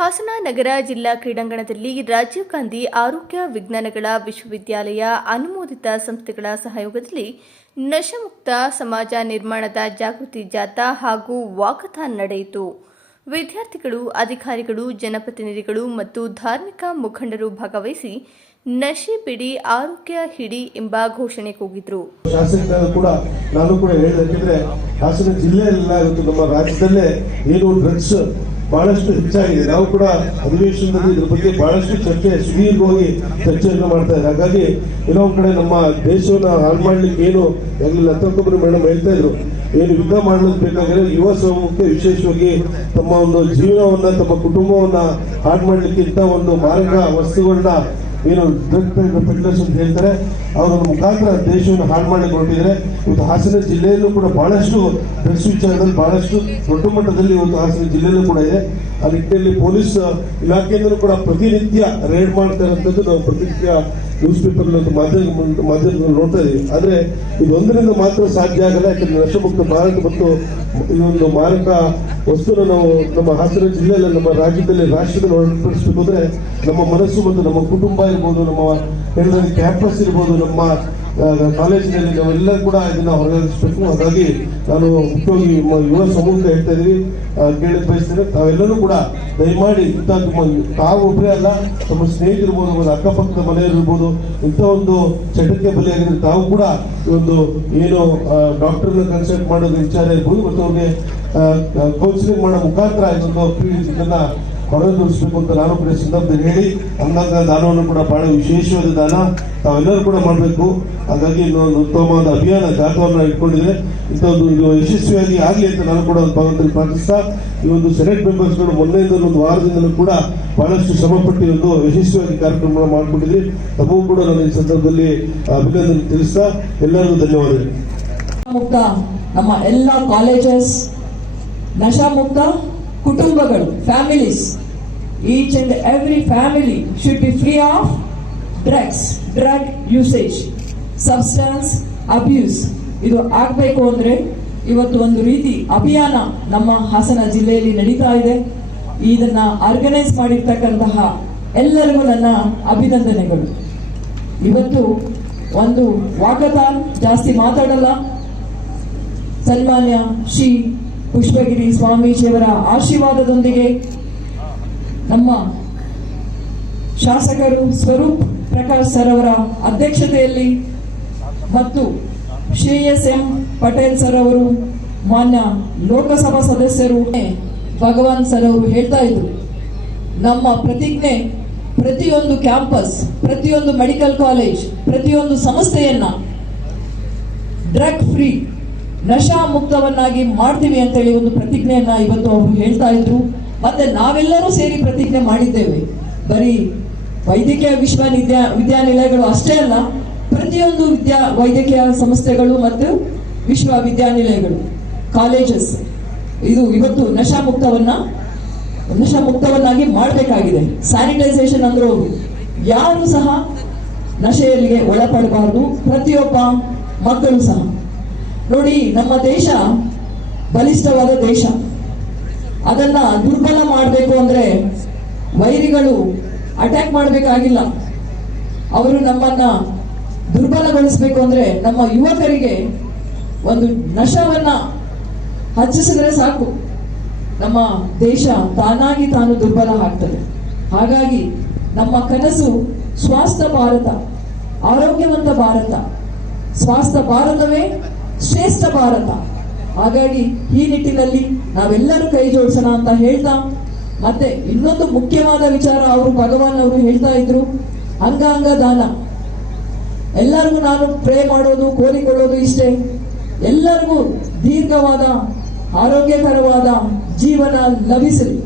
ಹಾಸನ ನಗರ ಜಿಲ್ಲಾ ಕ್ರೀಡಾಂಗಣದಲ್ಲಿ ರಾಜೀವ್ ಗಾಂಧಿ ಆರೋಗ್ಯ ವಿಜ್ಞಾನಗಳ ವಿಶ್ವವಿದ್ಯಾಲಯ ಅನುಮೋದಿತ ಸಂಸ್ಥೆಗಳ ಸಹಯೋಗದಲ್ಲಿ ನಶಾಮುಕ್ತ ಸಮಾಜ ನಿರ್ಮಾಣದ ಜಾಗೃತಿ ಜಾಥಾ ಹಾಗೂ ವಾಕಥಾನ್ ನಡೆಯಿತು. ವಿದ್ಯಾರ್ಥಿಗಳು, ಅಧಿಕಾರಿಗಳು, ಜನಪ್ರತಿನಿಧಿಗಳು ಮತ್ತು ಧಾರ್ಮಿಕ ಮುಖಂಡರು ಭಾಗವಹಿಸಿ ನಶೆ ಬಿಡಿ ಆರೋಗ್ಯ ಹಿಡಿ ಎಂಬ ಘೋಷಣೆ ಕೂಗಿದ್ರು. ಶಾಸಕರು ಕೂಡ ನಾನು ಕೂಡ ಹೇಳಿದ್ರೆ ಹಾಸನ ಜಿಲ್ಲೆಯಲ್ಲ ಇವತ್ತು ನಮ್ಮ ರಾಜ್ಯದಲ್ಲೇ ಏನು ಡ್ರಗ್ಸ್ ಬಹಳಷ್ಟು ಹೆಚ್ಚಾಗಿದೆ. ನಾವು ಕೂಡ ಅಧಿವೇಶನದಲ್ಲಿ ಇದ್ರ ಬಗ್ಗೆ ಬಹಳಷ್ಟು ಸುದೀರ್ಘವಾಗಿ ಚರ್ಚೆಯನ್ನು ಮಾಡ್ತಾ ಇದ್ದಾರೆ. ಹಾಗಾಗಿ ಇನ್ನೋ ಕಡೆ ನಮ್ಮ ದೇಶವನ್ನು ಹಾಳು ಮಾಡ್ಲಿಕ್ಕೆ ಏನು ಲತಂಕೊಬ್ಬರು ಮೇಡಮ್ ಹೇಳ್ತಾ ಇದ್ರು, ಏನು ಯುದ್ಧ ಮಾಡಲು ಬೇಕಾದ್ರೆ ಯುವ ಸಮೂಹಕ್ಕೆ ವಿಶೇಷವಾಗಿ ತಮ್ಮ ಒಂದು ಜೀವನವನ್ನ, ತಮ್ಮ ಕುಟುಂಬವನ್ನ ಹಾಳು ಮಾಡ್ಲಿಕ್ಕೆ ಇಂಥ ಒಂದು ಮಾರಕ ವಸ್ತುಗಳನ್ನ ಏನು ಡ್ರಗ್ ಪೆಡ್ಲರ್ಸ್ ಅಂತ ಹೇಳ್ತಾರೆ, ಅವರ ಮುಖಾಂತರ ದೇಶವನ್ನು ಹಾಳು ಮಾಡಲಿಕ್ಕೆ ಹೊರಟಿದ್ದಾರೆ. ಇವತ್ತು ಹಾಸನ ಜಿಲ್ಲೆಯಲ್ಲೂ ಕೂಡ ಬಹಳಷ್ಟು ಡ್ರಗ್ಸ್ ವಿಚಾರದಲ್ಲಿ ಬಹಳಷ್ಟು ದೊಡ್ಡ ಮಟ್ಟದಲ್ಲಿ ಇವತ್ತು ಹಾಸನ ಜಿಲ್ಲೆಯಲ್ಲೂ ಕೂಡ ಇದೆ. ಆ ನಿಟ್ಟಿನಲ್ಲಿ ಪೊಲೀಸ್ ಇಲಾಖೆಯಿಂದಲೂ ಕೂಡ ಪ್ರತಿನಿತ್ಯ ರೇಡ್ ಮಾಡ್ತಾ ಇರುವಂತದ್ದು ನಾವು ಪ್ರತಿನಿತ್ಯ ನ್ಯೂಸ್ ಪೇಪರ್ ಮಾಧ್ಯಮದಲ್ಲಿ ನೋಡ್ತಾ ಇದೀವಿ. ಆದ್ರೆ ಇದೊಂದರಿಂದ ಮಾತ್ರ ಸಾಧ್ಯ ಆಗಲ್ಲ. ಯಾಕಂದ್ರೆ ನಶಾಮುಕ್ತ ಭಾರತ ಮತ್ತು ಈ ಒಂದು ಮಾರಕ ವಸ್ತುನ ನಾವು ನಮ್ಮ ಹಾಸನ ಜಿಲ್ಲೆಯಲ್ಲಿ, ನಮ್ಮ ರಾಜ್ಯದಲ್ಲಿ, ರಾಷ್ಟ್ರದಲ್ಲಿ ಹೊರತುಪಡಿಸಬೇಕು ಅಂದ್ರೆ ನಮ್ಮ ಮನಸ್ಸು ಮತ್ತು ನಮ್ಮ ಕುಟುಂಬ ಇರ್ಬೋದು, ನಮ್ಮ ಹೇಳಿದ್ರೆ ಕ್ಯಾಂಪಸ್ ಇರ್ಬೋದು, ನಮ್ಮ ಕಾಲೇಜಿನಲ್ಲಿ ನಾವೆಲ್ಲ ಕೂಡ ಇದನ್ನ ಹೊರಗಿಸಬೇಕು. ಹಾಗಾಗಿ ನಾನು ಮುಖ್ಯವಾಗಿ ಯುವ ಸಮೂಹಕ್ಕೆ ಹೇಳ್ತಾ ಇದೀವಿ, ಕೇಳಕ್ ಬಯಸ್ತೇನೆ, ತಾವೆಲ್ಲರೂ ಕೂಡ ದಯಮಾಡಿ ಇಂಥ ತಾವು ಒಬ್ಬರೇ ಅಲ್ಲ, ತಮ್ಮ ಸ್ನೇಹಿತರಿರ್ಬೋದು, ಒಂದು ಅಕ್ಕಪಕ್ಕದ ಮನೆಯಲ್ಲಿರ್ಬೋದು, ಇಂಥ ಒಂದು ಚಟಕ್ಕೆ ಬಲಿಯಾಗಿದ್ರೆ ತಾವು ಕೂಡ ಒಂದು ಏನು ಡಾಕ್ಟರ್ನ ಕನ್ಸಲ್ಟ್ ಮಾಡೋದು ವಿಚಾರ ಇರ್ಬೋದು ಮತ್ತು ಅವ್ರಿಗೆ ಕೌನ್ಸಿಲಿಂಗ್ ಮಾಡೋ ಮುಖಾಂತರ ಇದನ್ನ ಹೊರತುರಿಸಬೇಕು ಅಂತ ನಾನು ಕೂಡ ಸಂದರ್ಭದಲ್ಲಿ ಹೇಳಿ, ಅಂಗಾಂಗ ದಾನವನ್ನು ಕೂಡ ಬಹಳ ವಿಶೇಷವಾದ ದಾನ ತಾವೆಲ್ಲರೂ ಕೂಡ ಮಾಡಬೇಕು. ಹಾಗಾಗಿ ಇನ್ನೊಂದು ಉತ್ತಮವಾದ ಅಭಿಯಾನ ಜಾಥಾವನ್ನು ಇಟ್ಕೊಂಡಿದೆ. ಇಂಥದ್ದು ಇದು ಯಶಸ್ವಿಯಾಗಿ ಆಗಲಿ ಅಂತ ನಾನು ಕೂಡ ಭಗವಂತನಲ್ಲಿ ಪ್ರಾರ್ಥಿಸ್ತಾ, ಈ ಒಂದು ಸೆನೆಟ್ ಮೆಂಬರ್ಸ್ಗಳು ಮೊನ್ನೆಯಿಂದ ಒಂದು ವಾರದಿಂದಲೂ ಕೂಡ ಬಹಳಷ್ಟು ಶ್ರಮಪಟ್ಟು ಒಂದು ಯಶಸ್ವಿಯಾಗಿ ಕಾರ್ಯಕ್ರಮ ಮಾಡಿಕೊಂಡಿದ್ರಿ. ತಮಗೂ ಕೂಡ ನಾನು ಈ ಸಂದರ್ಭದಲ್ಲಿ ಅಭಿನಂದನೆ ತಿಳಿಸ್ತಾ ಎಲ್ಲರಿಗೂ ಧನ್ಯವಾದಗಳು. ಮುಕ್ತ ನಮ್ಮ ಎಲ್ಲ ಕಾಲೇಜಸ್, ನಶಾಮುಕ್ತ ಕುಟುಂಬಗಳು, families, each and every family should be free of drug usage, substance abuse. ಇದು ಆಗಬೇಕು ಅಂದ್ರೆ ಇವತ್ತು ಒಂದು ರೀತಿ ಅಭಿಯಾನ ನಮ್ಮ ಹಾಸನ ಜಿಲ್ಲೆಯಲ್ಲಿ ನಡೀತಾ ಇದೆ. ಇದನ್ನ ಆರ್ಗನೈಸ್ ಮಾಡಿರ್ತಕ್ಕಂತಹ ಎಲ್ಲರಿಗೂ ನನ್ನ ಅಭಿನಂದನೆಗಳು. ಇವತ್ತು ಒಂದು ವಾಕಥಾನ್, ಜಾಸ್ತಿ ಮಾತಾಡಲ್ಲ, ಸನ್ಮಾನ್ಯ ಶ್ರೀ ಪುಷ್ಪಗಿರಿ ಸ್ವಾಮೀಜಿಯವರ ಆಶೀರ್ವಾದದೊಂದಿಗೆ ನಮ್ಮ ಶಾಸಕರು ಸ್ವರೂಪ್ ಪ್ರಕಾಶ್ ಸರ್ ಅವರ ಅಧ್ಯಕ್ಷತೆಯಲ್ಲಿ ಮತ್ತು ಶ್ರೀ ಎಸ್.ಎಂ. ಪಟೇಲ್ ಸರ್ ಅವರು, ಮಾನ್ಯ ಲೋಕಸಭಾ ಸದಸ್ಯರು, ಭಗವಾನ್ ಸರ್ ಅವರು ಹೇಳ್ತಾ ಇದ್ರು, ನಮ್ಮ ಪ್ರತಿಜ್ಞೆ ಪ್ರತಿಯೊಂದು ಕ್ಯಾಂಪಸ್, ಪ್ರತಿಯೊಂದು ಮೆಡಿಕಲ್ ಕಾಲೇಜ್, ಪ್ರತಿಯೊಂದು ಸಂಸ್ಥೆಯನ್ನ ಡ್ರಗ್ ಫ್ರೀ, ನಶಾ ಮುಕ್ತವನ್ನಾಗಿ ಮಾಡ್ತೀವಿ ಅಂತೇಳಿ ಒಂದು ಪ್ರತಿಜ್ಞೆಯನ್ನ ಇವತ್ತು ಅವರು ಹೇಳ್ತಾ ಇದ್ರು. ಮತ್ತೆ ನಾವೆಲ್ಲರೂ ಸೇರಿ ಪ್ರತಿಜ್ಞೆ ಮಾಡಿದ್ದೇವೆ. ಬರೀ ವೈದ್ಯಕೀಯ ವಿಶ್ವವಿದ್ಯಾನಿಲಯಗಳು ಅಷ್ಟೇ ಅಲ್ಲ, ಪ್ರತಿಯೊಂದು ವೈದ್ಯಕೀಯ ಸಂಸ್ಥೆಗಳು ಮತ್ತು ವಿಶ್ವವಿದ್ಯಾನಿಲಯಗಳು, ಕಾಲೇಜಸ್, ಇದು ಇವತ್ತು ನಶಾಮುಕ್ತವನ್ನಾಗಿ ಮಾಡಬೇಕಾಗಿದೆ. ಸ್ಯಾನಿಟೈಸೇಷನ್ ಅಂದ್ರೆ ಯಾರು ಸಹ ನಶೆಯಲ್ಲಿಗೆ ಒಳಪಡಬಾರದು, ಪ್ರತಿಯೊಬ್ಬ ಮಕ್ಕಳು ಸಹ. ನೋಡಿ, ನಮ್ಮ ದೇಶ ಬಲಿಷ್ಠವಾದ ದೇಶ. ಅದನ್ನ ದುರ್ಬಲ ಮಾಡಬೇಕು ಅಂದ್ರೆ ವೈರಿಗಳು ಅಟ್ಯಾಕ್ ಮಾಡಬೇಕಾಗಿಲ್ಲ. ಅವರು ನಮ್ಮನ್ನ ದುರ್ಬಲಗೊಳಿಸಬೇಕು ಅಂದ್ರೆ ನಮ್ಮ ಯುವಕರಿಗೆ ಒಂದು ನಶವನ್ನ ಹಚ್ಚಿಸಿದ್ರೆ ಸಾಕು, ನಮ್ಮ ದೇಶ ತಾನಾಗಿ ತಾನು ದುರ್ಬಲ ಆಗ್ತದೆ. ಹಾಗಾಗಿ ನಮ್ಮ ಕನಸು ಸ್ವಾಸ್ಥ್ಯ ಭಾರತ, ಆರೋಗ್ಯವಂತ ಭಾರತ. ಸ್ವಾಸ್ಥ್ಯ ಭಾರತವೇ ಶ್ರೇಷ್ಠ ಭಾರತ. ಹಾಗಾಗಿ ಈ ನಿಟ್ಟಿನಲ್ಲಿ ನಾವೆಲ್ಲರೂ ಕೈ ಜೋಡಿಸೋಣ ಅಂತ ಹೇಳ್ತಾ, ಮತ್ತೆ ಇನ್ನೊಂದು ಮುಖ್ಯವಾದ ವಿಚಾರ ಅವರು ಭಗವಾನ್ ಅವರು ಹೇಳ್ತಾ ಇದ್ರು, ಅಂಗಾಂಗ ದಾನ. ಎಲ್ಲರಿಗೂ ನಾನು ಪ್ರೇ ಮಾಡೋದು, ಕೋರಿಕೊಳ್ಳೋದು ಇಷ್ಟೇ, ಎಲ್ಲರಿಗೂ ದೀರ್ಘವಾದ ಆರೋಗ್ಯಕರವಾದ ಜೀವನ ಲಭಿಸಲಿ.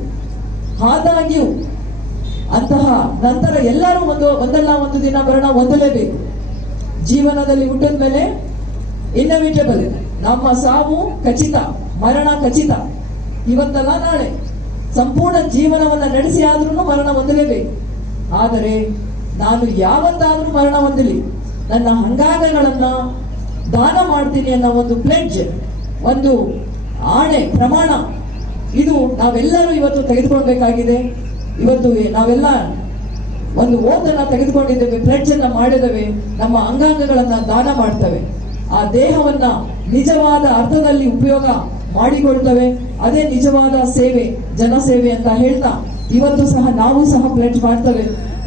ಆದಾಗ್ಯೂ ಅಂತಹ ನಂತರ ಎಲ್ಲರೂ ಒಂದಲ್ಲ ಒಂದು ದಿನ ಮರಣ ಹೊಂದಲೇಬೇಕು. ಜೀವನದಲ್ಲಿ ಹುಟ್ಟಿದ ಮೇಲೆ ಇನ್ಎವಿಟಬಲ್, ನಮ್ಮ ಸಾವು ಖಚಿತ, ಮರಣ ಖಚಿತ. ಇವತ್ತಲ್ಲ ನಾಳೆ ಸಂಪೂರ್ಣ ಜೀವನವನ್ನ ನಡೆಸಿ ಆದ್ರೂ ಮರಣ ಹೊಂದಲೇಬೇಕು. ಆದರೆ ನಾನು ಯಾವತ್ತಾದ್ರೂ ಮರಣ ಹೊಂದಲಿ, ನನ್ನ ಅಂಗಾಂಗಗಳನ್ನ ದಾನ ಮಾಡ್ತೀನಿ ಅನ್ನೋ ಒಂದು ಪ್ಲೆಡ್ಜ್, ಒಂದು ಆಣೆ, ಪ್ರಮಾಣ, ಇದು ನಾವೆಲ್ಲರೂ ಇವತ್ತು ತೆಗೆದುಕೊಳ್ಬೇಕಾಗಿದೆ. ಇವತ್ತು ನಾವೆಲ್ಲ ಒಂದು ಓತನ್ನ ತೆಗೆದುಕೊಂಡಿದ್ದೇವೆ, ಪ್ಲೆಡ್ಜ್ ಅನ್ನ ಮಾಡಿದ್ದೇವೆ, ನಮ್ಮ ಅಂಗಾಂಗಗಳನ್ನ ದಾನ ಮಾಡ್ತೇವೆ, ಆ ದೇಹವನ್ನ ನಿಜವಾದ ಅರ್ಥದಲ್ಲಿ ಉಪಯೋಗ ಮಾಡಿಕೊಳ್ತವೆ. ಅದೇ ನಿಜವಾದ ಸೇವೆ, ಜನಸೇವೆ ಅಂತ ಹೇಳ್ತಾ ಇವತ್ತು ಸಹ ನಾವು ಸಹ ಪ್ಲೆಡ್ಜ್ ಮಾಡ್ತೇವೆ.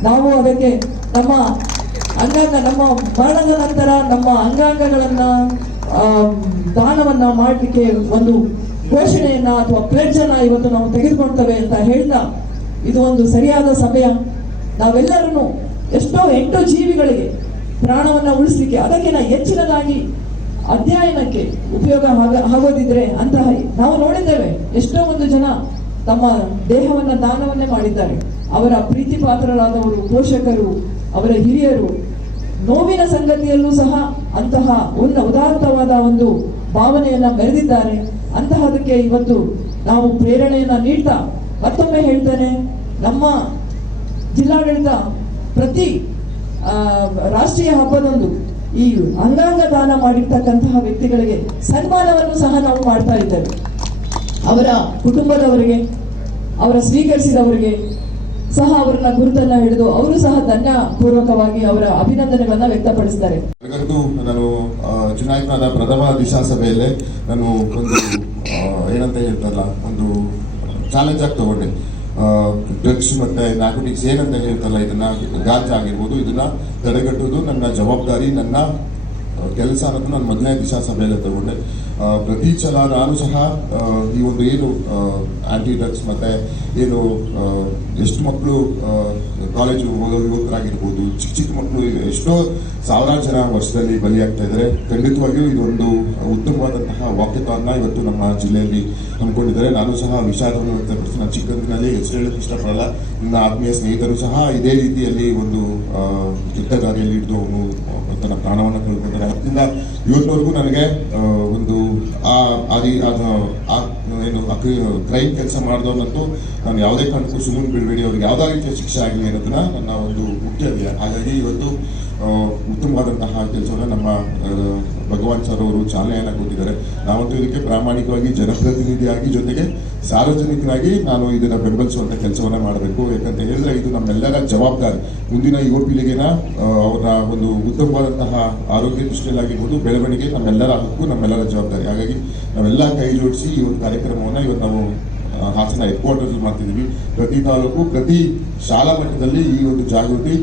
ನಾವು ಅದಕ್ಕೆ ನಮ್ಮ ನಮ್ಮ ಮರಣದ ನಂತರ ನಮ್ಮ ಅಂಗಾಂಗಗಳನ್ನ ದಾನವನ್ನ ಮಾಡಲಿಕ್ಕೆ ಒಂದು ಘೋಷಣೆಯನ್ನ ಅಥವಾ ಪ್ಲೆಡ್ಜ್ ಅನ್ನ ಇವತ್ತು ನಾವು ತೆಗೆದುಕೊಳ್ತೇವೆ ಅಂತ ಹೇಳ್ತಾ, ಇದು ಒಂದು ಸರಿಯಾದ ಸಮಯ. ನಾವೆಲ್ಲರೂ ಎಷ್ಟೋ 8 ಜೀವಿಗಳಿಗೆ ಪ್ರಾಣವನ್ನ ಉಳಿಸ್ಲಿಕ್ಕೆ, ಅದಕ್ಕಿಂತ ಹೆಚ್ಚಿನದಾಗಿ ಅಧ್ಯಯನಕ್ಕೆ ಉಪಯೋಗ ಆಗೋದಿದ್ರೆ ಅಂತಹ ನಾವು ನೋಡಿದ್ದೇವೆ. ಎಷ್ಟೋ ಒಂದು ಜನ ತಮ್ಮ ದೇಹವನ್ನ ದಾನವನ್ನೇ ಮಾಡಿದ್ದಾರೆ. ಅವರ ಪ್ರೀತಿ ಪಾತ್ರರಾದವರು, ಪೋಷಕರು, ಅವರ ಹಿರಿಯರು ನೋವಿನ ಸಂಗತಿಯಲ್ಲೂ ಸಹ ಅಂತಹ ಒಂದು ಉದಾತ್ತವಾದ ಒಂದು ಭಾವನೆಯನ್ನ ಮೆರೆದಿದ್ದಾರೆ. ಅಂತಹದಕ್ಕೆ ಇವತ್ತು ನಾವು ಪ್ರೇರಣೆಯನ್ನ ನೀಡ್ತಾ ಮತ್ತೊಮ್ಮೆ ಹೇಳ್ತೇನೆ, ನಮ್ಮ ಜಿಲ್ಲಾಡಳಿತ ಪ್ರತಿ ರಾಷ್ಟ್ರೀಯ ಹಬ್ಬದಂದು ಈ ಅಂಗಾಂಗ ದಾನ ಮಾಡಿರ್ತಕ್ಕಂತಹ ವ್ಯಕ್ತಿಗಳಿಗೆ ಸನ್ಮಾನವನ್ನು ಸಹ ನಾವು ಮಾಡ್ತಾ ಇದ್ದೇವೆ. ಅವರ ಕುಟುಂಬದವರಿಗೆ, ಅವರ ಸ್ವೀಕರಿಸಿದವರಿಗೆ ಸಹ ಅವರನ್ನ ಗುರುತನ್ನ ಹಿಡಿದು ಅವರು ಸಹ ಧನ್ಯಪೂರ್ವಕವಾಗಿ ಅವರ ಅಭಿನಂದನೆಗಳನ್ನ ವ್ಯಕ್ತಪಡಿಸಿದ್ದಾರೆ. ನನಗಂತೂ ನಾನು ಚುನಾಯಿತನಾದ ಪ್ರಥಮ ದಿಶಾ ಸಭೆಯಲ್ಲೇ ನಾನು ಒಂದು ಏನಂತ ಹೇಳ್ತಾರಲ್ಲ, ಒಂದು ಚಾಲೆಂಜ್ ಆಗಿ ತಗೊಂಡೆ. ಡ್ರಗ್ಸ್ ಮತ್ತೆ ನಾರ್ಕೋಟಿಕ್ಸ್ ಏನಂತ ಹೇಳ್ತಾರಲ್ಲ, ಇದನ್ನ ಗಾಂಜಾ ಆಗಿರ್ಬೋದು, ಇದನ್ನ ತಡೆಗಟ್ಟುವುದು ನನ್ನ ಜವಾಬ್ದಾರಿ, ನನ್ನ ಕೆಲಸ ಅನ್ನೋದು ನಾನು ಮೊದಲನೇ ದಿಶಾ ಸಭೆಯಲ್ಲೇ ತಗೊಂಡೆ. ಪ್ರತಿ ಸಲ ನಾನು ಸಹ ಈ ಒಂದು ಏನು ಆಂಟಿ ಡ್ರಗ್ಸ್ ಮತ್ತೆ ಏನು ಎಷ್ಟು ಮಕ್ಕಳು ಕಾಲೇಜು ಹೋಗೋ ಯುವಕರಾಗಿರ್ಬೋದು, ಚಿಕ್ಕ ಚಿಕ್ಕ ಮಕ್ಕಳು ಎಷ್ಟೋ ಸಾವಿರಾರು ಜನ ವರ್ಷದಲ್ಲಿ ಬಲಿಯಾಗ್ತಾ ಇದ್ದಾರೆ. ಖಂಡಿತವಾಗಿಯೂ ಇದೊಂದು ಉತ್ತಮವಾದಂತಹ ವಾಕ್ಯತಾನ ಇವತ್ತು ನಮ್ಮ ಜಿಲ್ಲೆಯಲ್ಲಿ ಹಮ್ಮಿಕೊಂಡಿದ್ದಾರೆ. ನಾನು ಸಹ ವಿಷಾದವನ್ನು ವ್ಯಕ್ತಪಡಿಸಿ, ನಾನು ಚಿಕ್ಕಂದಿನಲ್ಲಿ ಹೆಸರು ಹೇಳಕ್ಕೆ ಇಷ್ಟಪಡಲ್ಲ. ನನ್ನ ಆತ್ಮೀಯ ಸ್ನೇಹಿತರು ಸಹ ಇದೇ ರೀತಿಯಲ್ಲಿ ಒಂದು ಕೆಟ್ಟ ದಾರಿಯಲ್ಲಿ ಹಿಡಿದು ಅವನು ತನ್ನ ಪ್ರಾಣವನ್ನು ಕಳ್ಕೊತಾರೆ. ಅದರಿಂದ ಇವತ್ತಿನವರೆಗೂ ನನಗೆ ಒಂದು ಏನು ಕ್ರೈಮ್ ಕೆಲಸ ಮಾಡಿದವನ್ನಂತೂ ನಾನು ಯಾವುದೇ ಕಾರಣಕ್ಕೂ ಸುಮ್ಮನೆ ಬಿಡಬೇಡಿ, ಅವ್ರಿಗೆ ಯಾವುದೇ ರೀತಿಯ ಶಿಕ್ಷೆ ಆಗಲಿ ಅನ್ನೋದನ್ನ ನನ್ನ ಒಂದು ಮುಖ್ಯ ಧ್ಯೇಯ. ಹಾಗಾಗಿ ಇವತ್ತು ಉತ್ತಮವಾದಂತಹ ಕೆಲಸವನ್ನು ನಮ್ಮ ಭಗವಾನ್ ಸರ್ ಅವರು ಚಾಲನೆಯನ್ನು ಕೊಟ್ಟಿದ್ದಾರೆ. ನಾವಂತೂ ಇದಕ್ಕೆ ಪ್ರಾಮಾಣಿಕವಾಗಿ ಜನಪ್ರತಿನಿಧಿಯಾಗಿ ಜೊತೆಗೆ ಸಾರ್ವಜನಿಕರಾಗಿ ನಾನು ಇದನ್ನ ಬೆಂಬಲಿಸುವಂತ ಕೆಲಸವನ್ನ ಮಾಡಬೇಕು. ಯಾಕಂತ ಹೇಳಿದ್ರೆ ಇದು ನಮ್ಮೆಲ್ಲರ ಜವಾಬ್ದಾರಿ. ಮುಂದಿನ ಯುವ ಪೀಳಿಗೆನ ಅವರ ಒಂದು ಉತ್ತಮವಾದಂತಹ ಆರೋಗ್ಯ ದೃಷ್ಟಿಯಲ್ಲಾಗಿರ್ಬೋದು, ಬೆಳವಣಿಗೆ ನಮ್ಮೆಲ್ಲರ ಹಕ್ಕು, ನಮ್ಮೆಲ್ಲರ ಜವಾಬ್ದಾರಿ. ಹಾಗಾಗಿ ನಾವೆಲ್ಲ ಕೈ ಜೋಡಿಸಿ ಈ ಒಂದು ಕಾರ್ಯಕ್ರಮವನ್ನ ಇವತ್ತು ನಾವು ಹಾಸನ ಹೆಡ್ ಕ್ವಾರ್ಟರ್ಸ್ ಮಾಡ್ತಿದ್ದೀವಿ. ಪ್ರತಿ ತಾಲೂಕು, ಪ್ರತಿ ಶಾಲಾ ಮಟ್ಟದಲ್ಲಿ ಈ ಒಂದು ಜಾಗೃತಿ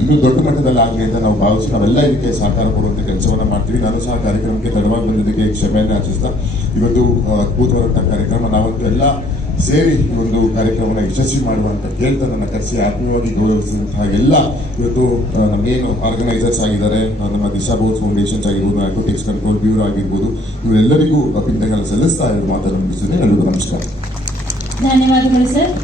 ಇನ್ನೂ ದೊಡ್ಡ ಮಟ್ಟದಲ್ಲಿ ಆಗಲಿ ಅಂತ ನಾವು ಭಾವಿಸಿ ನಾವೆಲ್ಲ ಇದಕ್ಕೆ ಸಹಕಾರ ಕೊಡುವಂತ ಕೆಲಸವನ್ನ ಮಾಡ್ತೀವಿ. ನಾನು ಸಹ ಕಾರ್ಯಕ್ರಮಕ್ಕೆ ತಡವಾಗಿ ಬಂದಿದ್ದಕ್ಕೆ ಕ್ಷಮೆಯನ್ನು ಯಾಚಿಸ್ತಾ, ಇವತ್ತು ಅದ್ಭುತವಾದಂತಹ ಕಾರ್ಯಕ್ರಮ, ನಾವಂತೂ ಎಲ್ಲ ಸೇರಿ ಈ ಒಂದು ಕಾರ್ಯಕ್ರಮವನ್ನು ಯಶಸ್ವಿ ಮಾಡುವಂತ ಕೇಳ್ತಾ ನನ್ನ ಕರೆಸಿ ಆತ್ಮೀಯವಾಗಿ ಗೌರವಿಸಿದಂತಹ ಎಲ್ಲ ಇವತ್ತು ನಮ್ಮೇನು ಆರ್ಗನೈಸರ್ಸ್ ಆಗಿದ್ದಾರೆ, ನಮ್ಮ ದಿಶಾ ಬೋರ್ಡ್ ಫೌಂಡೇಶನ್ಸ್ ಆಗಿರ್ಬೋದು, ನಾರ್ಕೋಟಿಕ್ಸ್ ಕಂಟ್ರೋಲ್ ಬ್ಯೂರೋ ಆಗಿರ್ಬೋದು, ಇವರೆಲ್ಲರಿಗೂ ಅಭಿನಂದನೆಗಳನ್ನು ಸಲ್ಲಿಸ್ತಾ ಮಾತನ್ನು ಮುಗಿಸಿದೆ. ಎಲ್ಲರಿಗೂ ನಮಸ್ಕಾರ. ಧನ್ಯವಾದಗಳು ಸರ್.